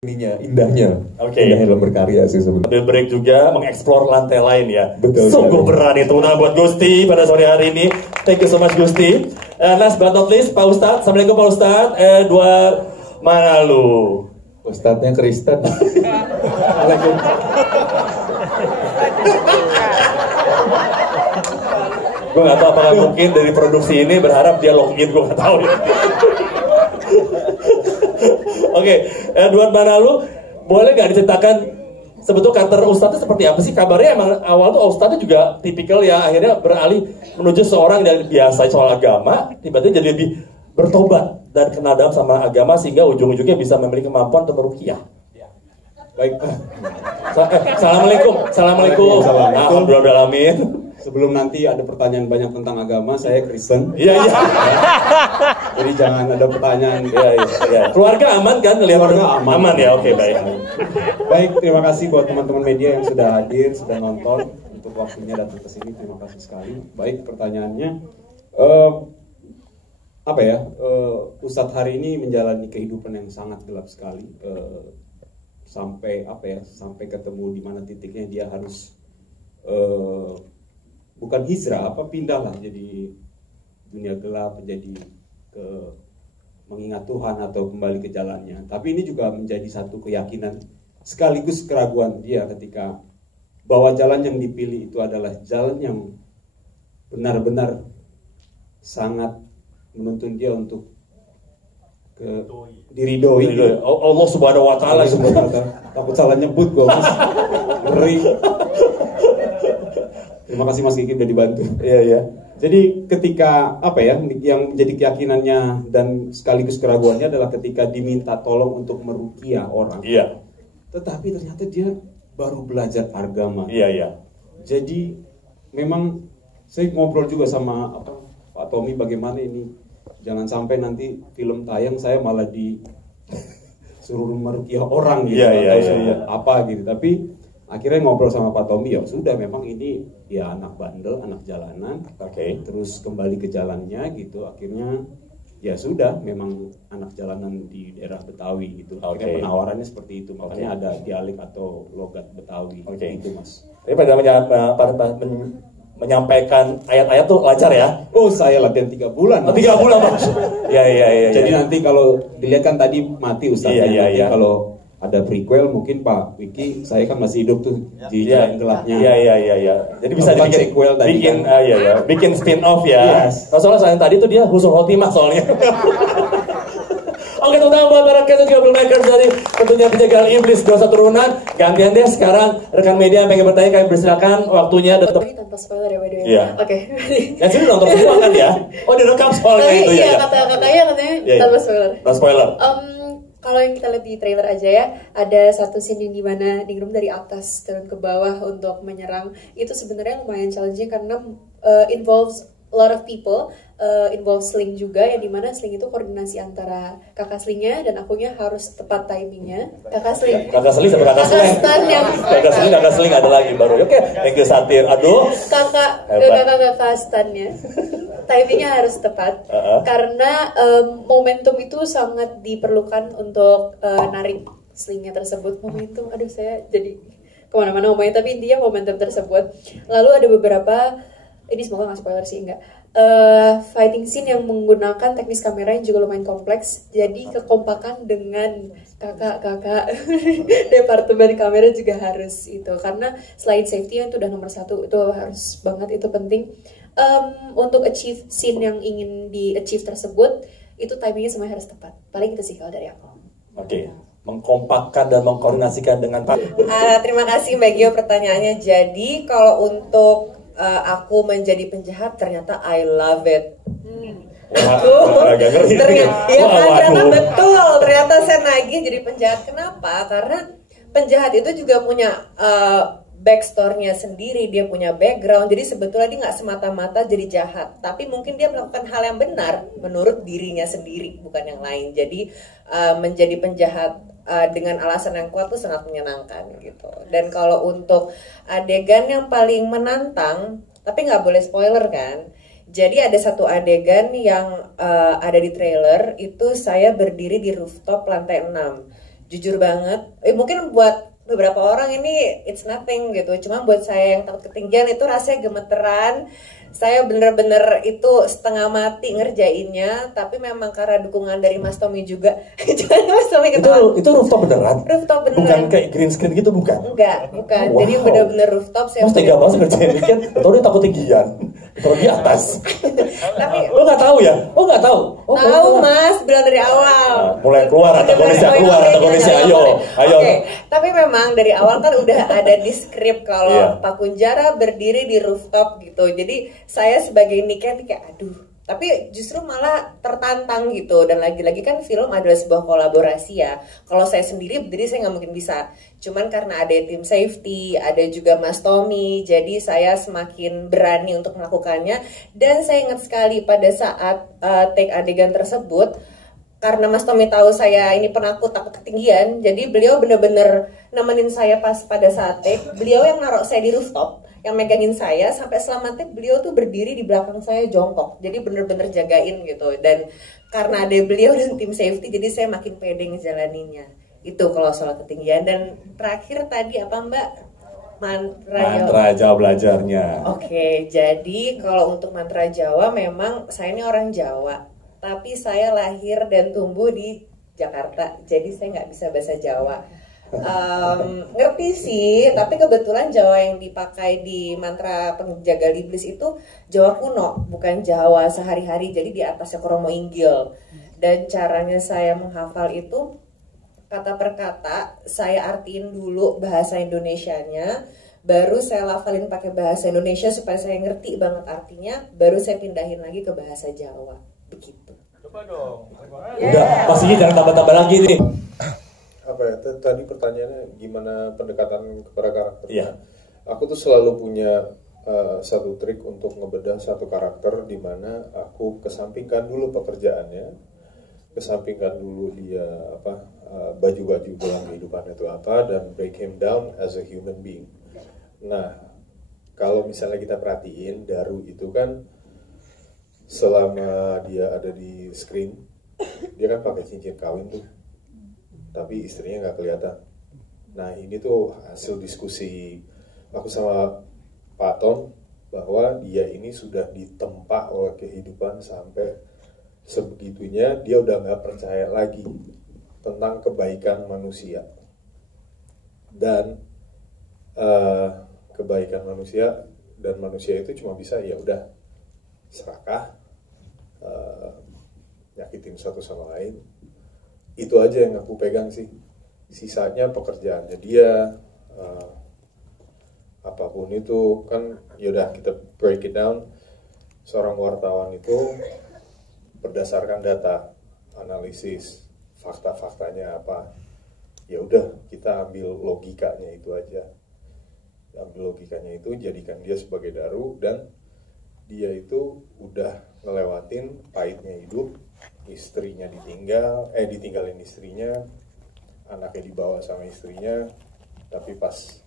indahnya dalam berkarya sih sebenarnya. Ambil break juga, mengeksplor lantai lain ya. Betul. Sungguh berani itu buat Gusti pada sore hari ini. Thank you so much Gusti. Last but not least, Pak Ustadz. Assalamualaikum Pak Ustadz. Edward Manalu. Ustadznya Kristen. Gue gak tahu apakah mungkin dari produksi ini berharap dia login, gue gak tahu ya. Oke, Edward Manalu, boleh gak diceritakan sebetulnya karakter Ustadz itu seperti apa sih? Kabarnya emang awal tuh Ustadz juga tipikal ya, akhirnya beralih menuju seorang yang biasa soal agama, tiba-tiba jadi lebih bertobat dan kenal dalam sama agama sehingga ujung-ujungnya bisa memiliki kemampuan untuk meruqyah. Baik. Assalamualaikum. Assalamualaikum. Alhamdulillah. Sebelum nanti ada pertanyaan banyak tentang agama, saya Kristen. Iya. Jadi jangan ada pertanyaan. Iya. Keluarga aman kan? Keluarga aman. Aman ya, oke baik. Baik, terima kasih buat teman-teman media yang sudah hadir, sudah nonton, untuk waktunya datang ke sini. Terima kasih sekali. Baik, pertanyaannya, Ustadz hari ini menjalani kehidupan yang sangat gelap sekali, sampai ketemu di mana titiknya dia harus bukan hijrah, pindahlah jadi dunia gelap, menjadi mengingat Tuhan atau kembali ke jalannya. Tapi ini juga menjadi satu keyakinan sekaligus keraguan dia ketika bahwa jalan yang dipilih itu adalah jalan yang benar-benar sangat menuntun dia untuk diridhoi. Allah Subhanahu wa taala. Takut salah nyebut gue, Mas. Ngeri. Terima kasih Mas Kiki udah dibantu. Iya. Jadi ketika yang menjadi keyakinannya dan sekaligus keraguannya adalah ketika diminta tolong untuk meruqyah orang. Iya. Tetapi ternyata dia baru belajar agama. Iya. Jadi memang saya ngobrol juga sama Pak Tommy bagaimana ini. Jangan sampai nanti film tayang saya malah disuruh meruqyah orang gitu Iya. apa gitu. Tapi akhirnya ngobrol sama Pak Tommy, ya sudah memang ini ya anak bandel, anak jalanan. Terus kembali ke jalannya gitu. Akhirnya ya sudah memang anak jalanan di daerah Betawi gitu. Akhirnya penawarannya seperti itu. Makanya ada dialek atau logat Betawi gitu, Mas. Tapi pada menyampaikan ayat-ayat tuh lancar ya? Oh, saya latihan 3 bulan. 3 bulan, Mas. Iya. Jadi nanti kalau dilihat kan tadi mati Ustaznya. Iya. Kalau ada prequel mungkin Pak Wiki, saya kan masih hidup tuh di jalan gelapnya. Iya. Jadi bisa dibikin sequel tadi bikin spin off ya. Yes. Soalnya saya tadi tuh dia husnul khotimah soalnya. Oke, teman-teman buat para filmmakers dari tentunya penjagaan iblis dosa turunan. Gantian deh sekarang rekan media yang pengen bertanya, kalian bersilakan waktunya. Tanpa spoiler ya, by the way. Iya. Oke. Yang sini nonton semua kan ya? Oh, direkam soalnya itu ya. Iya, katanya tanpa spoiler. Tanpa spoiler. Kalau yang kita lihat di trailer aja ya, ada satu scene di mana Ningrum dari atas turun ke bawah untuk menyerang. Itu sebenarnya lumayan challenging karena involves a lot of people, involves sling juga, yang dimana sling itu koordinasi antara kakak slingnya dan akunya harus tepat timingnya. Kakak sling sama kakak sling. Kakak sling ada lagi baru. Oke, thank you Satir. Aduh. Kakak stunnya. Timingnya harus tepat karena momentum itu sangat diperlukan untuk narik slingnya tersebut. Momentum, aduh saya jadi kemana-mana ngomongnya, tapi intinya momentum tersebut. Lalu ada beberapa, ini semoga nggak spoiler sih, enggak, fighting scene yang menggunakan teknis kamera yang juga lumayan kompleks. Jadi kekompakan dengan kakak departemen kamera juga harus itu, karena selain safety yang itu udah nomor 1, itu harus banget, itu penting. Untuk achieve scene yang ingin di achieve tersebut, itu timingnya semuanya harus tepat. Paling itu sih kalau dari aku. Oke. Mengkompakkan dan mengkoordinasikan dengan Pak. Terima kasih Mbak Gio pertanyaannya. Jadi kalau untuk aku menjadi penjahat, ternyata I love it. Ternyata betul. Ternyata saya nagih jadi penjahat. Kenapa? Karena penjahat itu juga punya backstory-nya sendiri, dia punya background. Jadi sebetulnya dia nggak semata-mata jadi jahat, tapi mungkin dia melakukan hal yang benar menurut dirinya sendiri, bukan yang lain. Jadi menjadi penjahat dengan alasan yang kuat tuh sangat menyenangkan gitu. Dan kalau untuk adegan yang paling menantang, tapi nggak boleh spoiler kan. Jadi ada satu adegan yang ada di trailer, itu saya berdiri di rooftop lantai 6. jujur banget. Mungkin buat beberapa orang ini it's nothing gitu, cuma buat saya yang takut ketinggian itu rasanya gemeteran. Saya bener-bener itu setengah mati ngerjainnya, tapi memang karena dukungan dari Mas Tommy juga. Jangan Mas Tommy ketawa. Itu rooftop beneran? Rooftop beneran. Bukan kayak green screen gitu, bukan? Enggak. Wow. Jadi bener-bener rooftop. Mas tega banget ngerjain weekend, atau dia takut tinggian? Taruh di atas. Tapi lo nggak tahu ya? Oh nggak tahu? Oh, tahu Mas, bilang dari awal. Mulai keluar antagonisnya ayo. Oke. Tapi memang dari awal kan udah ada di skrip kalau Pak Kunjara berdiri di rooftop gitu. Jadi saya sebagai Nika kayak aduh, tapi justru malah tertantang gitu. Dan lagi-lagi kan film adalah sebuah kolaborasi ya. Kalau saya sendiri berdiri saya nggak mungkin bisa. Cuman karena ada tim safety, ada juga Mas Tommy, jadi saya semakin berani untuk melakukannya. Dan saya ingat sekali pada saat take adegan tersebut, karena Mas Tommy tahu saya ini penakut, takut ketinggian, jadi beliau bener-bener nemenin saya pas pada saat take. Beliau yang naruh saya di rooftop, yang megangin saya sampai selama take. Beliau tuh berdiri di belakang saya jongkok, jadi bener-bener jagain gitu. Dan karena ada beliau dan tim safety, jadi saya makin pede ngejalaninnya. Itu kalau soal ketinggian. Dan terakhir tadi apa Mbak? Mantra Jawa belajarnya. Oke, jadi kalau untuk mantra Jawa memang saya ini orang Jawa, tapi saya lahir dan tumbuh di Jakarta, jadi saya nggak bisa bahasa Jawa. Ngerti sih, tapi kebetulan Jawa yang dipakai di mantra penjaga iblis itu Jawa kuno, bukan Jawa sehari-hari, jadi di atasnya kromo inggil. Dan caranya saya menghafal itu kata per kata, saya artiin dulu bahasa Indonesianya, baru saya lafalin pakai bahasa Indonesia supaya saya ngerti banget artinya, baru saya pindahin lagi ke bahasa Jawa. Begitu. Coba dong. Udah, pastinya jangan tambah-tambah lagi nih. Apa ya, tadi pertanyaannya gimana pendekatan kepada karakter. Iya. Aku tuh selalu punya satu trik untuk ngebedah satu karakter, di mana aku kesampingkan dulu pekerjaannya, kesampingkan dulu dia baju-baju dalam kehidupannya itu apa, dan break him down as a human being. Nah, kalau misalnya kita perhatiin Daru itu kan selama dia ada di screen, dia kan pakai cincin kawin tuh, tapi istrinya nggak kelihatan. Nah, ini tuh hasil diskusi aku sama Pak Tom, bahwa dia ini sudah ditempa oleh kehidupan sampai sebegitunya, dia udah nggak percaya lagi tentang kebaikan manusia. Dan kebaikan manusia dan manusia itu cuma bisa ya udah serakah, nyakitin satu sama lain. Itu aja yang aku pegang sih. Sisanya pekerjaannya dia, apapun itu kan yaudah kita break it down. Seorang wartawan itu berdasarkan data, analisis, fakta-faktanya apa, ya udah kita ambil logikanya itu aja. Ambil logikanya itu, jadikan dia sebagai Daru, dan dia itu udah ngelewatin pahitnya hidup, istrinya ditinggalin istrinya, anaknya dibawa sama istrinya, tapi pas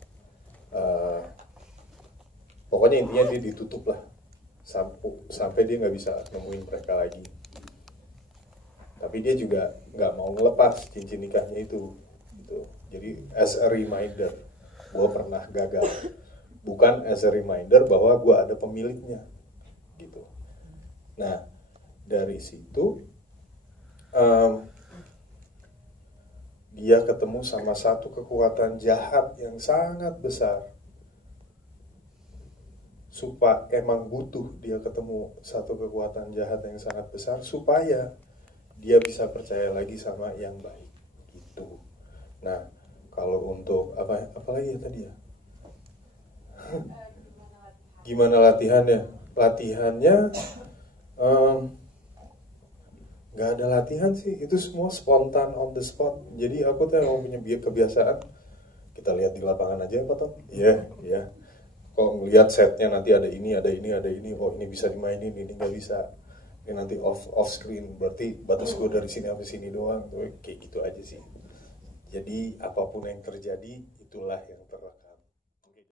pokoknya intinya dia ditutup lah, sampai dia nggak bisa nemuin mereka lagi. Tapi dia juga nggak mau ngelepas cincin nikahnya itu gitu. Jadi as a reminder, gue pernah gagal, bukan as a reminder bahwa gue ada pemiliknya gitu. Nah, dari situ dia ketemu sama satu kekuatan jahat yang sangat besar. Emang butuh dia ketemu satu kekuatan jahat yang sangat besar supaya dia bisa percaya lagi sama yang baik gitu. Nah, kalau untuk apa lagi ya tadi ya? Gimana latihannya? Latihannya nggak ada latihan sih, itu semua spontan on the spot. Jadi aku tuh emang punya kebiasaan, kita lihat di lapangan aja Pak Tom. Iya. Kalau ngelihat setnya nanti ada ini, oh ini bisa dimainin, ini nggak bisa. Ini nanti off screen, berarti batas gue dari sini sampai sini doang. Kayak gitu aja sih. Jadi apapun yang terjadi, itulah yang terlaku.